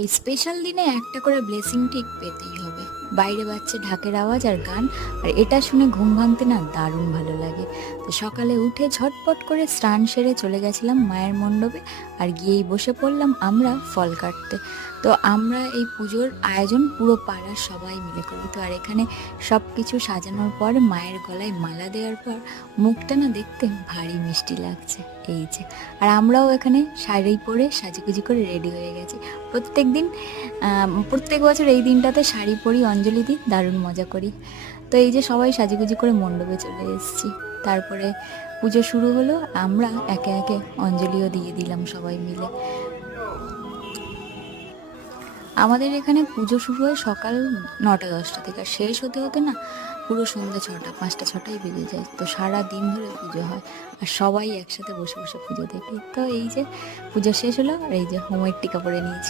এই স্পেশাল দিনে একটা করে ব্লেসিং ঠিক পেতেই হবে। বাইরে বাজছে ঢাকের আওয়াজ আর গান, আর এটা শুনে ঘুম ভাঙতে না দারুণ ভালো লাগে। তো সকালে উঠে ঝটপট করে স্নান সেরে চলে গেছিলাম মায়ের মণ্ডপে, আর গিয়েই বসে পড়লাম আমরা ফল কাটতে। তো আমরা এই পুজোর আয়োজন পুরো পাড়ার সবাই মিলে করি। তো আর এখানে সব কিছু সাজানোর পর মায়ের গলায় মালা দেওয়ার পর মুখটা না দেখতে ভারী মিষ্টি লাগছে। এই যে, আর আমরাও এখানে শাড়ি পরে সাজুগুজি করে রেডি হয়ে গেছি। প্রত্যেক বছর এই দিনটাতে শাড়ি পরি, অঞ্জলি দিই, দারুণ মজা করি। তো এই যে সবাই সাজুগুজি করে মণ্ডপে চলে এসেছি। তারপরে পুজো শুরু হলো, আমরা একে একে অঞ্জলিও দিয়ে দিলাম সবাই মিলে। আমাদের এখানে পুজো শুরু হয় সকাল 9টা-10টা থেকে, আর শেষ হতে হতে না পুরো সন্ধ্যে 6টা 5টা 6টাই বেজে যায়। তো সারা দিন ধরে পুজো হয়, আর সবাই একসাথে বসে বসে পুজো দেখি। তো এই যে পুজো শেষ হলো, আর এই যে হোমের টিকা পরে নিয়েছি।